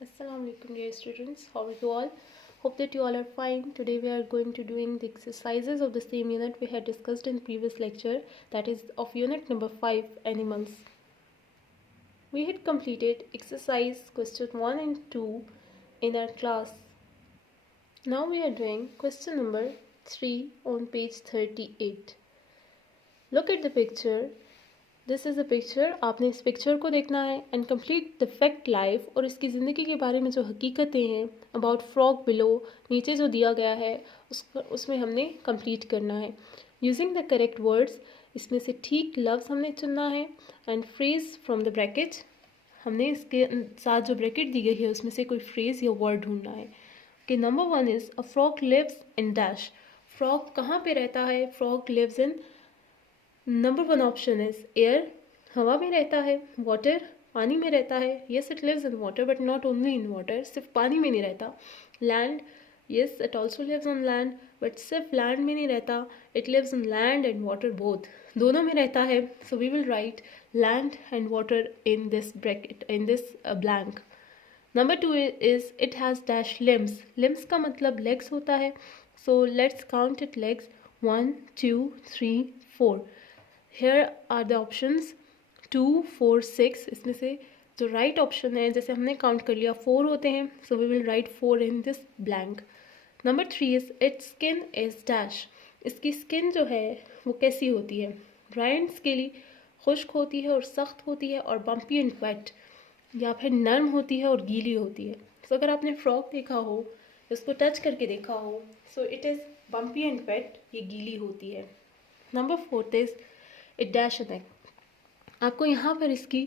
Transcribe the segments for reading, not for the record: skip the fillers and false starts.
Assalamualaikum dear students, how are you all? Hope that you all are fine. Today we are going to doing the exercises of the same unit we had discussed in previous lecture, that is of unit number 5, animals. We had completed exercise question 1 and 2 in our class. Now we are doing question number 3 on page 38. Look at the picture. This is a picture. आपने इस picture को देखना है and complete the fact life, और इसकी ज़िंदगी के बारे में जो हकीकतें हैं अबाउट फ्रॉग बिलो, नीचे जो दिया गया है उसमें हमने कंप्लीट करना है यूजिंग द करेक्ट वर्ड्स. इसमें से ठीक लफ्ज़ हमने चुनना है and phrase from the bracket. हमने इसके साथ जो ब्रैकेट दी गई है उसमें से कोई फ्रेज या वर्ड ढूंढना है. कि number 1 is a frog lives in dash. Frog कहाँ पे रहता है? Frog lives in number 1 option is air, हवा में रहता है. वाटर, पानी में रहता है. Yes it lives in water but not only in water, सिर्फ पानी में नहीं रहता. Land, yes it also lives on land but सिर्फ लैंड में नहीं रहता. It lives in land and water both, दोनों में रहता है. So we will write land and water in this bracket, in this blank. Number 2 is it has dash limbs. Limbs का मतलब लेग्स होता है. So let's count it legs. 1 2 3 4. Here are the options 2 4 6. इसमें से जो राइट ऑप्शन है, जैसे हमने काउंट कर लिया 4 होते हैं, so we will write 4 in this blank. Number 3 is its skin is dash. इसकी स्किन जो है वो कैसी होती है? ड्राई एंड स्केली, खुश्क होती है और सख्त होती है, और बम्पी एंड वेट, या फिर नर्म होती है और गीली होती है. सो अगर आपने फ्रॉक देखा हो, इसको टच करके देखा हो, so it is bumpy and wet, ये गीली होती है. Number 4 is it dash neck. आपको यहाँ पर इसकी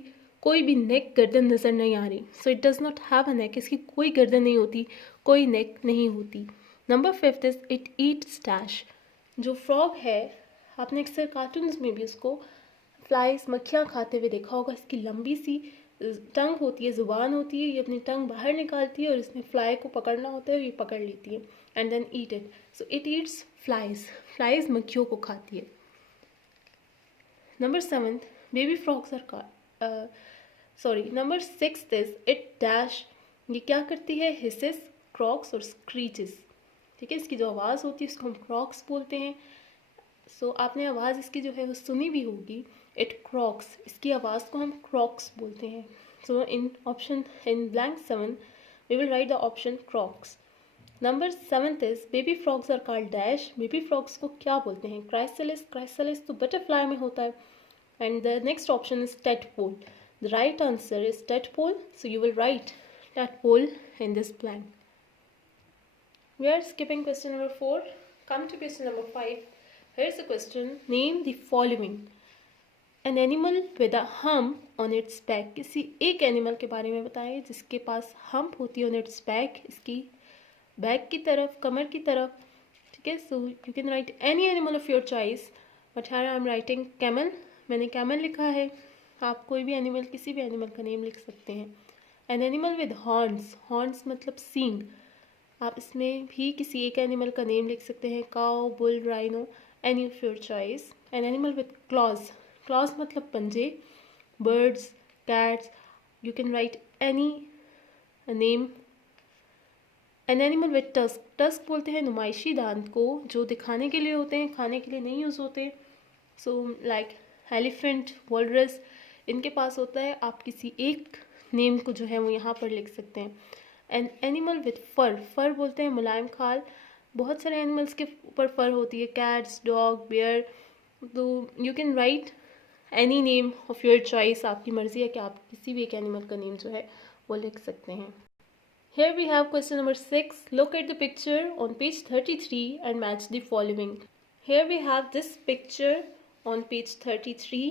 कोई भी नेक, गर्दन नज़र नहीं आ रही. So it does not have a neck. इसकी कोई गर्दन नहीं होती, कोई नेक नहीं होती. Number 5 is it it's dash. जो फ्रॉग है, आपने अक्सर कार्टून्स में भी उसको फ्लाइज, मक्खियाँ खाते हुए देखा होगा. इसकी लंबी सी टंग होती है, ज़ुबान होती है, ये अपनी टंग बाहर निकालती है और इसने फ्लाई को पकड़ना होता है और ये पकड़ लेती है and then eat it. So it eats flies. Flies मक्खियों को खाती है. Number 7, baby frogs are Number 6 is it dash. ये क्या करती है? hisses, croaks और screeches. ठीक है, इसकी जो आवाज़ होती है उसको हम croaks बोलते हैं. सो आपने आवाज़ इसकी जो है वो सुनी भी होगी. it croaks, इसकी आवाज़ को हम croaks बोलते हैं. So in blank 7 we will write the option croaks. Number 7 is baby frogs are called dash. Baby frogs को क्या बोलते हैं? क्राइसलिस. क्राइसलिस तो बटरफ्लाई में होता है. And the next option is tadpole. The right answer is tadpole. So you will write tadpole in this blank. We are skipping question number 4. Come to question number 5. Here is a question. Name the following. An animal with a hump on its back. किसी एक animal के बारे में बताएं जिसके पास hump होती है on its back, इसकी बैक की तरफ, कमर की तरफ. ठीक है, so you can write any animal of your choice, but here I am writing camel. मैंने कैमल लिखा है. आप कोई भी एनिमल, किसी भी एनिमल का नेम लिख सकते हैं. N animal with horns. Horns मतलब सींग. आप इसमें भी किसी एक एनिमल का नेम लिख सकते हैं. Cow, bull, rhino, any of your choice. N animal with clause. Clause मतलब पंजे. Birds, cats, you can write any name. N animal with tusk. Tusk बोलते हैं नुमाइशी दांत को, जो दिखाने के लिए होते हैं, खाने के लिए नहीं यूज़ होते. सो लाइक एलिफेंट, वॉलरस, इनके पास होता है. आप किसी एक नेम को जो है वो यहाँ पर लिख सकते हैं. एन एनिमल विद फर. फर बोलते हैं मुलायम खाल. बहुत सारे एनिमल्स के ऊपर फर होती है. Cats, dog, bear. तो you can write any name of your choice. आपकी मर्ज़ी है कि आप किसी भी एक एनिमल का नेम जो है वो लिख सकते हैं. Here we have question number 6. Look at the picture on page 33 and match the following. Here we have this picture on page 33.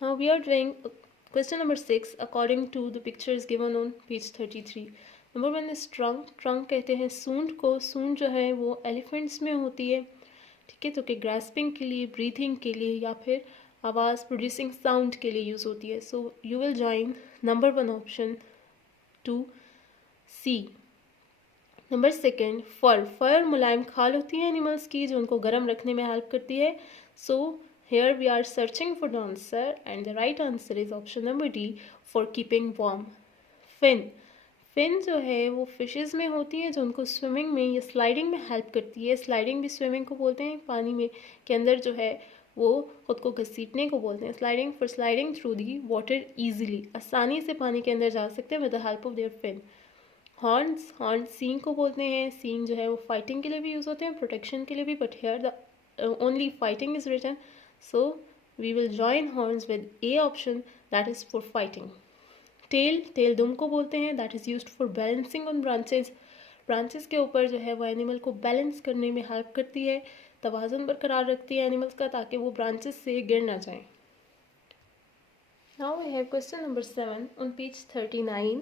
Now we are doing question number 6 according to the pictures given on page 33. Number 1 is trunk. Trunk कहते हैं सूंड को. सूंड जो है वो elephants में होती है. ठीक है, तो कि ग्रास्पिंग के लिए, ब्रीथिंग के लिए, या फिर आवाज़ प्रोड्यूसिंग साउंड के लिए यूज़ होती है. So you will join number 1 option to C. Number 2 fur. Fur मुलायम खाल होती है एनिमल्स की, जो उनको गर्म रखने में हेल्प करती है. So here we are searching for the answer and the right answer is option number D, for keeping warm. Fin. Fin जो है वो फिशेस में होती हैं जो उनको स्विमिंग में या स्लाइडिंग में हेल्प करती है। स्लाइडिंग भी स्विमिंग को बोलते हैं, पानी में के अंदर जो है वो खुद को घसीटने को बोलते हैं। Sliding for sliding through the water easily, आसानी से पानी के अंदर जा सकते हैं with the help of their fin. Horns, horns सींग को बोलते हैं। सींग जो है वो फाइटिंग के लिए भी यूज़ होते हैं, प्रोटेक्शन के लिए भी, but here the only fighting is written, so we will join horns with A option, that is for fighting. Tail, tail दुम को बोलते हैं, that is used for balancing on branches. Branches के ऊपर जो है वो एनिमल को बैलेंस करने में हेल्प करती है, तवाज़ुन बरकरार रखती है एनिमल्स का, ताकि वो ब्रांचेस से गिर ना जाएं। Now we have question number 7 on page 39।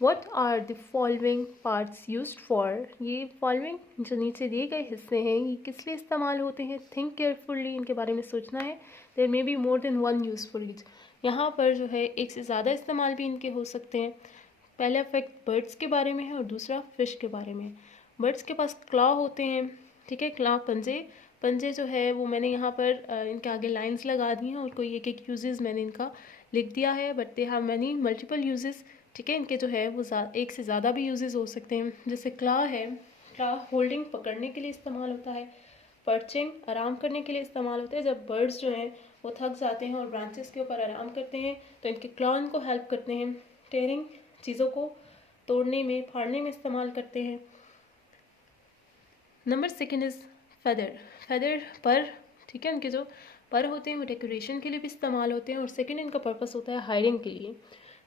What are the following parts used for. ये फॉलोइंग जो नीचे दिए गए हिस्से हैं ये किस लिए इस्तेमाल होते हैं, थिंक केयरफुली, इनके बारे में सोचना है। There may be more than one use for each. यहाँ पर जो है एक से ज़्यादा इस्तेमाल भी इनके हो सकते हैं। पहला फैक्ट बर्ड्स के बारे में है और दूसरा फिश के बारे में है। बर्ड्स के पास क्लॉ होते हैं, ठीक है, क्लॉ पंजे। पंजे जो है वो मैंने यहाँ पर इनके आगे लाइंस लगा दी हैं और कोई एक एक यूजेस मैंने इनका लिख दिया है, but they have many multiple uses, ठीक है। इनके जो है वो एक से ज़्यादा भी यूजेस हो सकते हैं। जैसे क्लॉ है, क्लॉ होल्डिंग, पकड़ने के लिए इस्तेमाल होता है। पर्चिंग, आराम करने के लिए इस्तेमाल होता है। जब बर्ड्स जो हैं वो थक जाते हैं और ब्रांचेस के ऊपर आराम करते हैं तो इनके क्लॉ इनको हेल्प करते हैं। टेयरिंग, चीज़ों को तोड़ने में, फाड़ने में इस्तेमाल करते हैं। Number 2 is feather. फेदर पर, ठीक है, इनके जो पर होते हैं वो डेकोरेशन के लिए भी इस्तेमाल होते हैं और सेकंड इनका पर्पस होता है हाइडिंग के लिए।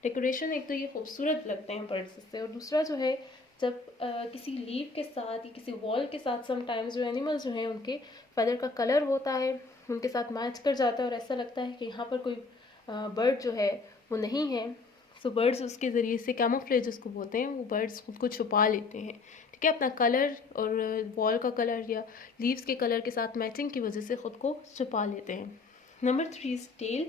डेकोरेशन, एक तो ये खूबसूरत लगते हैं बर्ड्स से, और दूसरा जो है जब किसी लीव के साथ या किसी वॉल के साथ समटाइम्स जो एनिमल्स जो हैं उनके फेदर का कलर होता है उनके साथ मैच कर जाता है और ऐसा लगता है कि यहाँ पर कोई बर्ड जो है वो नहीं है। सो बर्ड्स उसके ज़रिए से, कैमोफ्लेज उसको बोलते हैं, वो बर्ड्स खुद को छुपा लेते हैं, ठीक है, अपना कलर और वॉल का कलर या लीव्स के कलर के साथ मैचिंग की वजह से ख़ुद को छुपा लेते हैं। Number 3 is tell.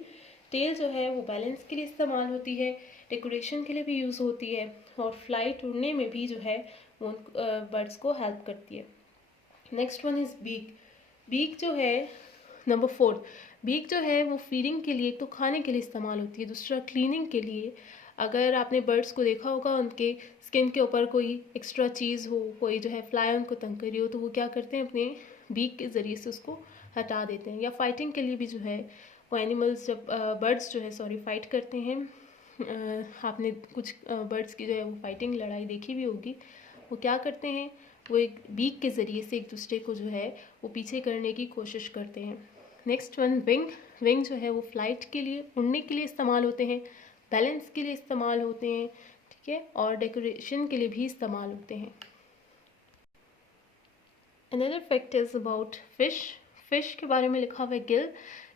टेल जो है वो बैलेंस के लिए इस्तेमाल होती है, डेकोरेशन के लिए भी यूज़ होती है और फ्लाइट, उड़ने में भी जो है वो बर्ड्स को हेल्प करती है। Next one is beak. Beak जो है नंबर 4, बीक जो है वो फीडिंग के लिए, एक तो खाने के लिए इस्तेमाल होती है, दूसरा क्लीनिंग के लिए। अगर आपने बर्ड्स को देखा होगा उनके स्किन के ऊपर कोई एक्स्ट्रा चीज़ हो, कोई जो है फ्लाई उनको तंग करी हो, तो वो क्या करते हैं अपने बीक के ज़रिए से उसको हटा देते हैं। या फाइटिंग के लिए भी जो है वो एनिमल्स, जब बर्ड्स जो है फाइट करते हैं, आपने कुछ बर्ड्स की जो है वो फाइटिंग, लड़ाई देखी भी होगी, वो क्या करते हैं, वो एक बीक के ज़रिए से एक दूसरे को जो है वो पीछे करने की कोशिश करते हैं। Next one wing. विंग जो है वो फ्लाइट के लिए, उड़ने के लिए इस्तेमाल होते हैं, बैलेंस के लिए इस्तेमाल होते हैं, ठीक है, और डेकोरेशन के लिए भी इस्तेमाल होते हैं। Another fact is about fish. Fish के बारे में लिखा हुआ है गिल।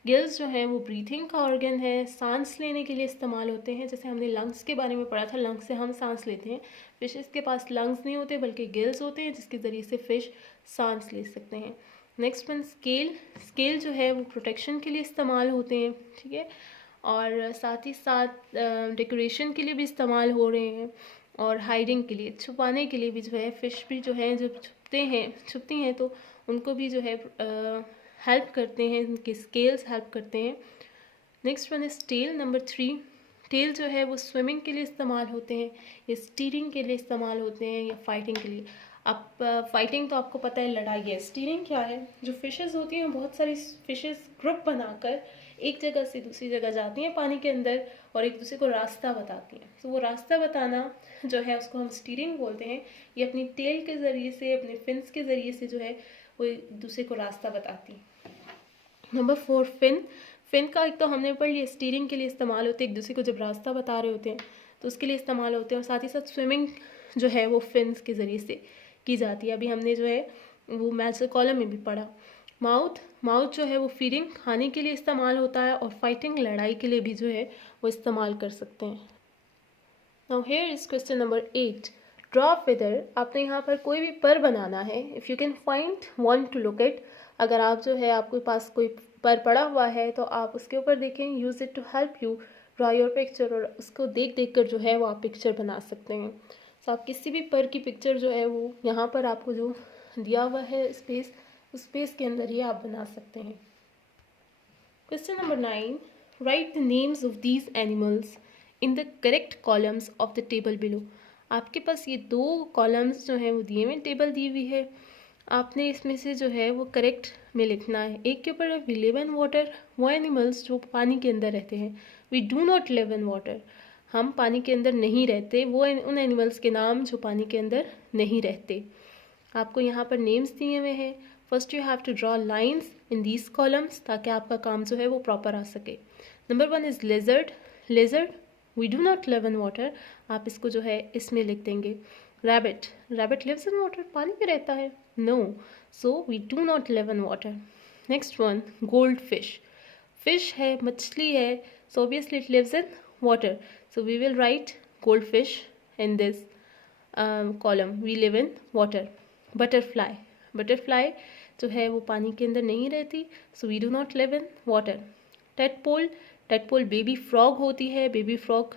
गिल्स जो हैं वो ब्रीथिंग का ऑर्गन है, सांस लेने के लिए इस्तेमाल होते हैं। जैसे हमने लंग्स के बारे में पढ़ा था, लंग्स से हम सांस लेते हैं। फिशेस के पास लंग्स नहीं होते बल्कि गिल्स होते हैं जिसके ज़रिए से फ़िश सांस ले सकते हैं। Next one scale. स्केल जो है वो प्रोटेक्शन के लिए इस्तेमाल होते हैं, ठीक है, और साथ ही साथ डेकोरेशन के लिए भी इस्तेमाल हो रहे हैं और हाइडिंग के लिए, छुपाने के लिए भी जो है फ़िश भी जो है जब छुपती हैं तो उनको भी जो है हेल्प करते हैं, उनके स्केल्स हेल्प करते हैं। Next one is tail, number 3। Tail जो है वो स्विमिंग के लिए इस्तेमाल होते हैं, या स्टीयरिंग के लिए इस्तेमाल होते हैं, या फाइटिंग के लिए। अब फाइटिंग तो आपको पता है लड़ाई है। स्टीयरिंग क्या है, जो फिशेस होती हैं बहुत सारी फिशेस ग्रुप बनाकर एक जगह से दूसरी जगह जाती हैं पानी के अंदर और एक दूसरे को रास्ता बताती हैं। तो वो रास्ता बताना जो है उसको हम स्टीयरिंग बोलते हैं। ये अपनी टेल के ज़रिए से, अपने फिन्स के ज़रिए से जो है वो एक दूसरे को रास्ता बताती हैं। Number 4 fin. फिन का एक तो हमने पढ़ लिया, स्टीयरिंग के लिए इस्तेमाल होते हैं, एक दूसरे को जब रास्ता बता रहे होते हैं तो उसके लिए इस्तेमाल होते हैं, और साथ ही साथ स्विमिंग जो है वो फिन्स के ज़रिए से की जाती है। अभी हमने जो है वो मैथ्स कॉलम में भी पढ़ा। माउथ। माउथ जो है वो फीडिंग, खाने के लिए इस्तेमाल होता है, और फाइटिंग, लड़ाई के लिए भी जो है वो इस्तेमाल कर सकते हैं। Now here is question number 8। Draw feather. आपने यहाँ पर कोई भी पर बनाना है। If you can find one two look at. अगर आप जो है आपके पास कोई पर पड़ा हुआ है तो आप उसके ऊपर देखें, use it to help you draw your picture, और उसको देख देख कर जो है वो आप पिक्चर बना सकते हैं। तो आप किसी भी पर की पिक्चर जो है वो यहाँ पर आपको जो दिया हुआ है स्पेस, उस स्पेस के अंदर ही आप बना सकते हैं। Question number 9। Right the names of these animals in the correct columns of the table below. आपके पास ये 2 कॉलम्स जो हैं वो दिए हुए, टेबल दी हुई है, आपने इसमें से जो है वो करेक्ट में लिखना है। एक के ऊपर है वी लिव इन वाटर, वो एनिमल्स जो पानी के अंदर रहते हैं। We do not live in water, हम पानी के अंदर नहीं रहते, वो उन एनिमल्स के नाम जो पानी के अंदर नहीं रहते। आपको यहाँ पर नेम्स दिए हुए हैं। First you have to draw lines in these columns ताकि आपका काम जो है वो प्रॉपर आ सके। Number 1 is lizard, lizard we do not live in water, आप इसको जो है इसमें लिख देंगे। Rabbit, rabbit lives in water, पानी में रहता है, no, so we do not live in water. Next one gold fish, fish है, मछली है, सो obviously it lives in water, so we will write gold fish in this column, we live in water. Butterfly, butterfly जो है वो पानी के अंदर नहीं रहती, so we do not live in water. Tadpole, tadpole baby frog होती है, baby frog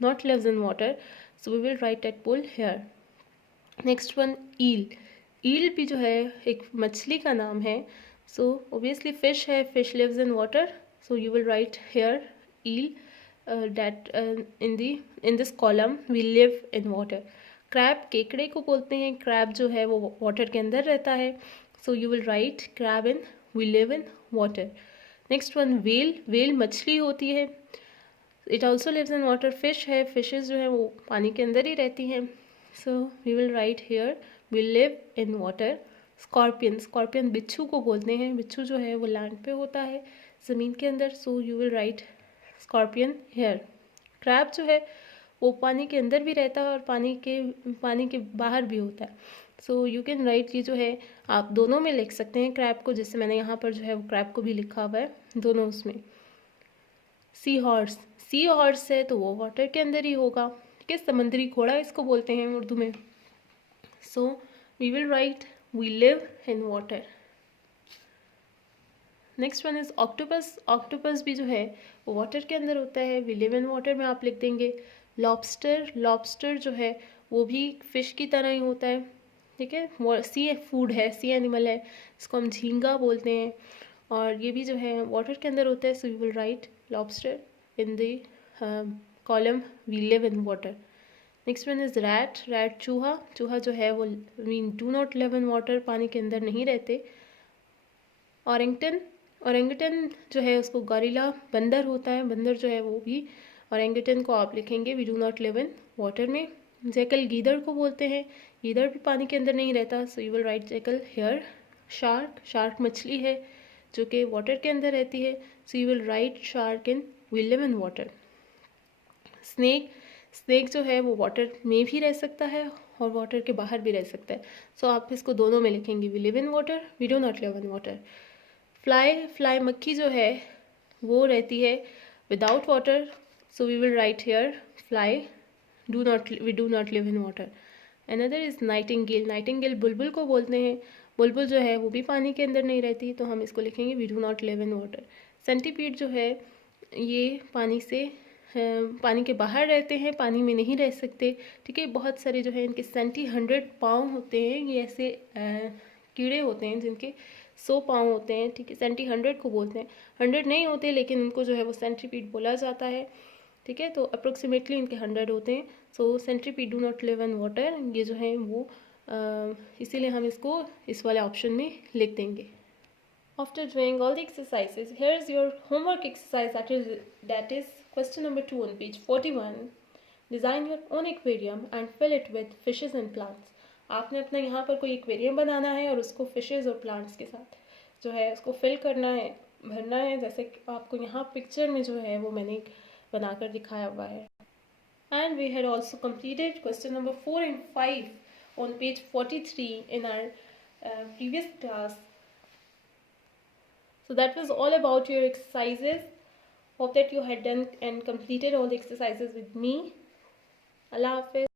not lives in water, so we will write tadpole here. Next one eel, eel भी जो है एक मछली का नाम है, सो ऑब्वियसली फिश है, fish lives in water, so you will write here eel that in this column we live in water. Crab, केकड़े को बोलते हैं, क्रैब जो है वो वाटर के अंदर रहता है, so you will write crab in we live in water. Next one whale, whale मछली होती है, it also lives in water. Fish है, फिशेज जो है वो पानी के अंदर ही रहती हैं, so we will write here we live in water. Scorpion, scorpion बिच्छू को बोलते हैं, बिच्छू जो है वो लैंड पे होता है ज़मीन के अंदर, so you will write scorpion here. Crab जो है वो पानी के अंदर भी रहता है और पानी के बाहर भी होता है, सो यू कैन राइट, ये जो है आप दोनों में लिख सकते हैं क्रैब को, जैसे मैंने यहाँ पर जो है वो क्रैब को भी लिखा हुआ है दोनों उसमें। सी हॉर्स, सी हॉर्स है तो वो वाटर के अंदर ही होगा, ठीक है, समुद्री घोड़ा इसको बोलते हैं उर्दू में, so we will write we live in water. Next one is octopus, octopus भी जो है वो वाटर के अंदर होता है, वी लिव इन वाटर में आप लिख देंगे। लॉबस्टर, लॉबस्टर जो है वो भी फिश की तरह ही होता है, ठीक है, वो सी फूड है, सी एनिमल है, इसको हम झींगा बोलते हैं, और ये भी जो है वाटर के अंदर होता है, so we will write lobster in the column we live in water. Next one is rat, rat चूहा, चूहा जो है वो we do not live in water, पानी के अंदर नहीं रहते। ऑरेंगटन, ऑरेंगटन जो है उसको गॉरिला, बंदर होता है, बंदर जो है वो भी, ऑरेंगटन को आप लिखेंगे we do not live in water में। जैकल, गीदड़ को बोलते हैं, गीदड़ भी पानी के अंदर नहीं रहता, so you will write jackal here. Shark, shark मछली है जो कि वाटर के अंदर रहती है, so you will write shark in we live in water. Snake, snake जो है वो वाटर में भी रह सकता है और वाटर के बाहर भी रह सकता है, सो आप इसको दोनों में लिखेंगे we live in water, we do not live in water. Fly, fly मक्खी जो है वो रहती है without water, so we will write here fly we do not live in water. Another is nightingale, nightingale बुलबुल को बोलते हैं, बुलबुल जो है वो भी पानी के अंदर नहीं रहती, तो हम इसको लिखेंगे we do not live in water. Centipede जो है ये पानी के बाहर रहते हैं, पानी में नहीं रह सकते, ठीक है, बहुत सारे जो है इनके 100 पाँव होते हैं, ये ऐसे कीड़े होते हैं जिनके 100 पाँव होते हैं, ठीक है, 100 को बोलते हैं, 100 नहीं होते लेकिन उनको जो है वो सेंटीपीड बोला जाता है, ठीक है, तो अप्रोक्सीमेटली इनके 100 होते हैं, so centipede do not live in water, ये जो है वो इसीलिए हम इसको इस वाले ऑप्शन में लिख देंगे। After doing all the exercises, here is your homework exercise, that is question number 2 on page 41. Design your own aquarium and fill it with fishes and plants. आपने अपना यहाँ पर कोई एक्वेरियम बनाना है और उसको फिशेज और प्लांट्स के साथ जो है उसको फिल करना है, भरना है, जैसे आपको यहाँ पिक्चर में जो है वो मैंने बनाकर दिखाया हुआ है। And we had also completed question number 4 and 5 on page 43 in our previous class. So that was all about your exercises. Hope that you had done and completed all the exercises with me. Allah Hafiz.